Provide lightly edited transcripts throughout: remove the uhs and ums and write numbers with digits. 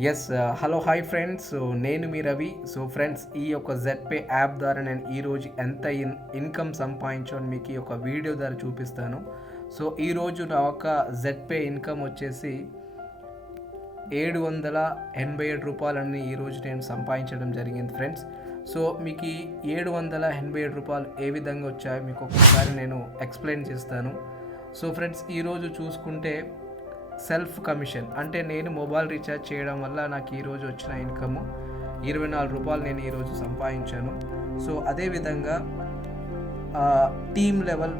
Yes. Hello hi friends. So నేను మీ Ravi. So friends, ఈ యొక్క జెడ్పే యాప్ ద్వారా నేను ఈరోజు ఎంత ఇన్కమ్ సంపాదించాను మీకు ఈ యొక్క వీడియో ద్వారా చూపిస్తాను. సో ఈరోజు నా యొక్క జెడ్పే ఇన్కమ్ వచ్చేసి 787 రూపాయలని ఈరోజు నేను సంపాదించడం జరిగింది ఫ్రెండ్స్. సో మీకు ఈ 787 రూపాయలు ఏ విధంగా వచ్చాయో మీకు ఒకసారి నేను ఎక్స్ప్లెయిన్ చేస్తాను. సో ఫ్రెండ్స్, ఈరోజు చూసుకుంటే సెల్ఫ్ కమిషన్ అంటే నేను మొబైల్ రీఛార్జ్ చేయడం వల్ల నాకు ఈరోజు వచ్చిన ఇన్కమ్ 24 రూపాయలు నేను ఈరోజు సంపాదించాను. సో అదేవిధంగా టీమ్ లెవెల్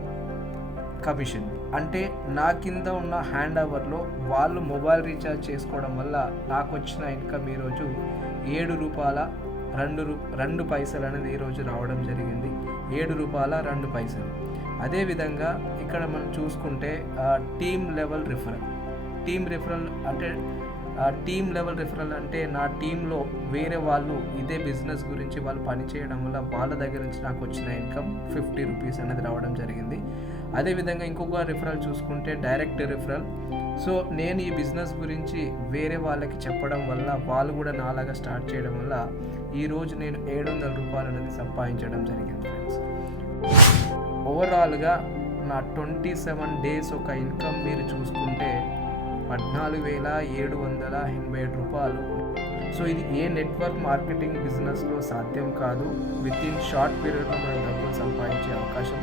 కమిషన్ అంటే నా కింద ఉన్న హ్యాండ్ ఓవర్లో వాళ్ళు మొబైల్ రీఛార్జ్ చేసుకోవడం వల్ల నాకు వచ్చిన ఇన్కమ్ ఈరోజు 7 రూపాయల 2 పైసలు అనేది ఈరోజు రావడం జరిగింది. 7 రూపాయల 2 పైసలు. అదేవిధంగా ఇక్కడ మనం చూసుకుంటే టీమ్ లెవెల్ రిఫరల్ అంటే నా టీంలో వేరే వాళ్ళు ఇదే బిజినెస్ గురించి వాళ్ళు పని చేయడం వల్ల వాళ్ళ దగ్గర నుంచి నాకు వచ్చిన ఇన్కమ్ 50 రూపీస్ అనేది రావడం జరిగింది. అదేవిధంగా ఇంకొక రిఫరల్ చూసుకుంటే డైరెక్ట్ రిఫరల్. సో నేను ఈ బిజినెస్ గురించి వేరే వాళ్ళకి చెప్పడం వల్ల వాళ్ళు కూడా నాలాగా స్టార్ట్ చేయడం వల్ల ఈరోజు నేను 700 రూపాయలు అనేది సంపాదించడం జరిగింది ఫ్రెండ్స్. ఓవరాల్గా నా 27 డేస్ ఒక ఇన్కమ్ మీరు చూసుకుంటే 14,787 రూపాయలు. సో ఇది ఏ నెట్వర్క్ మార్కెటింగ్ బిజినెస్లో సాధ్యం కాదు. విత్ ఇన్ షార్ట్ పీరియడ్లో మనం డబ్బులు సంపాదించే అవకాశం